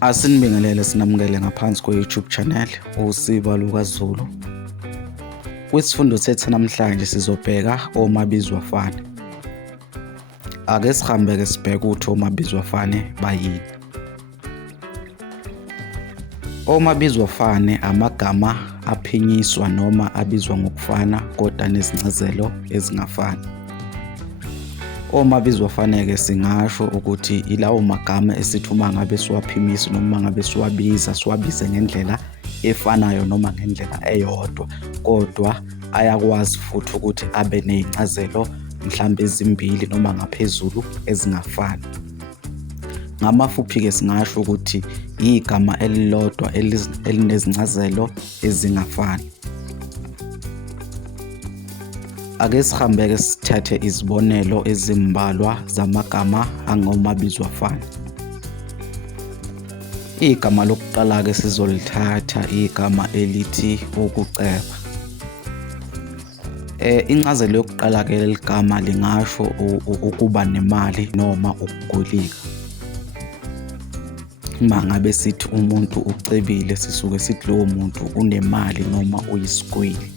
Asinibingelele sinamukele ngaphansi kwe-YouTube channel uSiba lukaZulu. Kwisifundo sethu namhlanje sizobheka omabizwafane. Ake sihambe-ke sibheke ukuthi omabizwafane bayini. Omabizwafane amagama aphinyiswa noma abizwa ngokufana kodwa nezincazelo ezingafani. Omabizwafane-ke singasho ukuthi ilawo magama esithi uma ngabe siwaphimisa noma ngabe siwabize ngendlela efanayo noma ngendlela eyodwa, kodwa ayakwazi futhi ukuthi abe nezincazelo mhlambe ezimbili noma ngaphezulu ezingafani. Ngamafuphi-ke singasho ukuthi igama elilodwa elinezincazelo ezingafani. Ake sihambe-ke sithathe izibonelo ezimbalwa zamagama angomabizwafane. Igama lokuqala-ke sizolithatha igama elithi ukuceba. Incazelo yokuqala-ke leli gama lingasho ukuba nemali noma ukugolika. Uma ngabe sithi umuntu ucebile sisuke sithi lowo muntu unemali noma uyisigwili.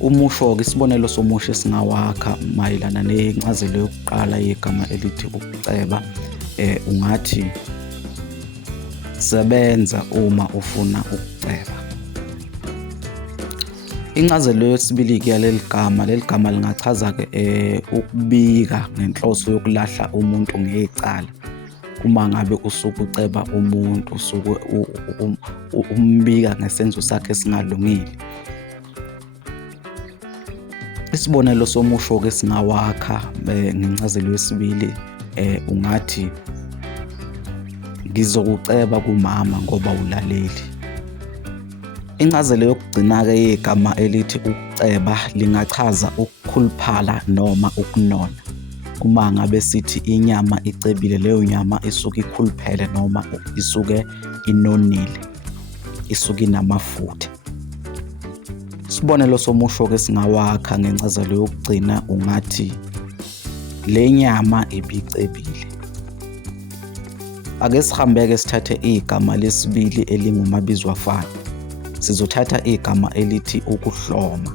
Umusho-ke, isibonelo somusho esingawakha mayelana nencazelo yokuqala yegama elithi ukuceba, ungathi sebenza uma ufuna ukuceba. Incazelo yesibili-ke yaleli gama lingachaza-ke ukubika ngenhloso yokulahla umuntu ngecala. Uma ngabe usuke uceba umuntu, usuke umbika ngesenzo sakhe esingalungile. Isibonelo somusho-ke singawakha ngencazelo yesibili, ungathi ngizokuceba kumama ngoba ulaleli. Incazelo yokugcina-ke yegama elithi ukuceba lingachaza ukukhuluphala noma ukunona. Uma ngabe sithi inyama icebile, leyo nyama isuke ikhuluphele noma isuke inonile, isuke inamafutha. Isibonelo somusho-ke singawakha ngencazelo yokugcina, ungathi le nyama ibicebile. Ake sihambe-ke sithathe igama lesibili elingumabizwafane. Sizothatha igama elithi ukuhloma.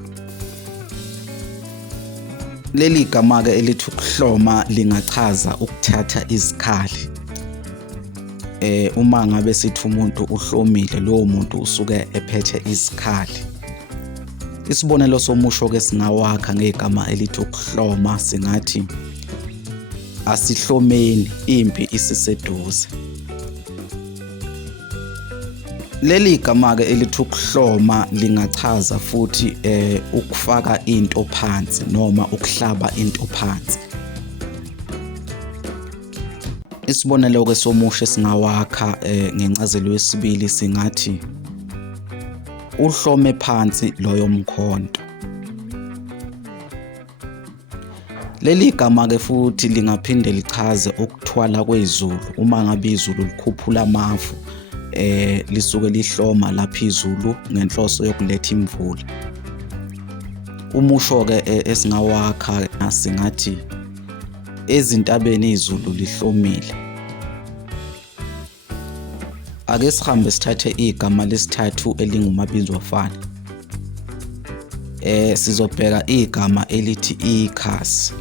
Leli gama-ke elithi ukuhloma lingachaza ukuthatha izikhali. Uma ngabe sithi umuntu uhlomile, lowo muntu usuke ephethe izikhali. Isibonelo somusho-ke singawakha ngegama elithi ukuhloma, singathi asihlomeni impi isiseduze. Leli gama-ke elithi ukuhloma lingachaza futhi ukufaka into phansi noma ukuhlaba into phansi. Isibonelo-ke somusho singawakha ngencazelo yesibili, singathi uhlome phansi loyo mkhonto. Leli gama-ke futhi lingaphinde lichaze ukuthwala kwezulu. Uma ngabe izulu likhuphula amafu, lisuke lihloma lapha izulu ngenhloso yokuletha imvula. Umusho-ke esingawakha singathi ezintabeni izulu lihlomile. Ake sihambe sithathe igama lesithathu elingumabizwafane. Sizobheka igama elithi ikhasi.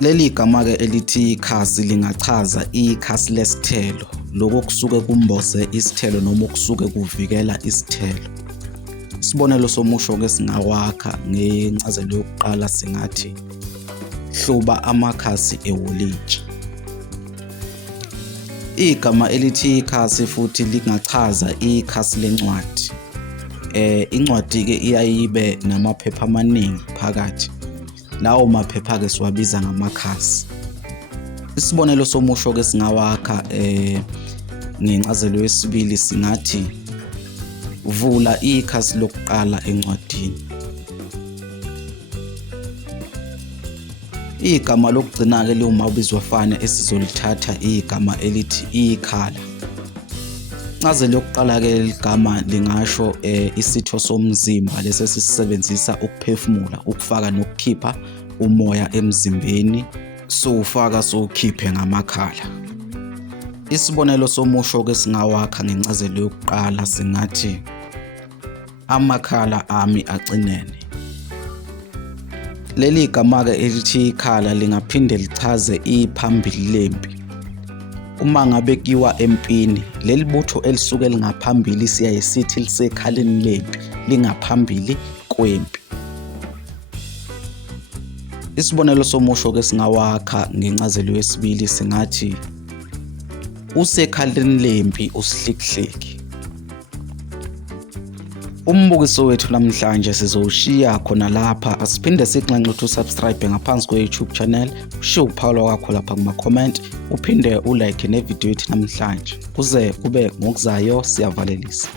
Leli gama-ke elithi ikhasi lingachaza ikhasi lesithelo, lokho kusuke kumboze isithelo noma kusuke kuvikela isithelo. Isibonelo somusho-ke singawakha ngencazelo yokuqala, singathi hluba amakhasi ewolintshi. Igama elithi ikhasi futhi lingachaza ikhasi lencwadi. Incwadi-ke iyayibe namaphepha amaningi phakathi. Lawo maphepha-ke siwabiza ngamakhasi. Isibonelo somusho-ke singawakha ngencazelo yesibili, singathi vula ikhasi lokuqala encwadini. Igama lokugcina-ke liwumabizwafane esizolithatha igama elithi ikhala. Incazelo yokuqala-ke leli gama lingasho isitho somzimba lesi esisebenzisa ukuphefumula, ukufaka nokukhipha umoya emzimbeni, siwufaka siwukhiphe ngamakhala. Isibonelo somusho-ke singawakha ngencazelo yokuqala singathi amakhala ami acinene. Leli gama-ke elithi ikhala lingaphinde lichaze iphambili lempi. Uma ngabe kiwa empini, leli butho elisuke lingaphambili siyaye sithi lisekhaleni lempi, lingaphambili kwempi. Isibonelo somusho-ke singawakha ngencazelo yesibili singathi usekhaleni lempi usihlikihleki. Umbukiso wethu namhlanje sizowushiya khona lapha. Asiphinde sikunxenxe ukuthi usubscribe ngaphansi kwe-YouTube channel, ushiye ukuphawula kwakho lapha kuma-comment, uphinde ulike nevidiyo yethu namhlanje. Kuze kube ngokuzayo, siyavalelisa.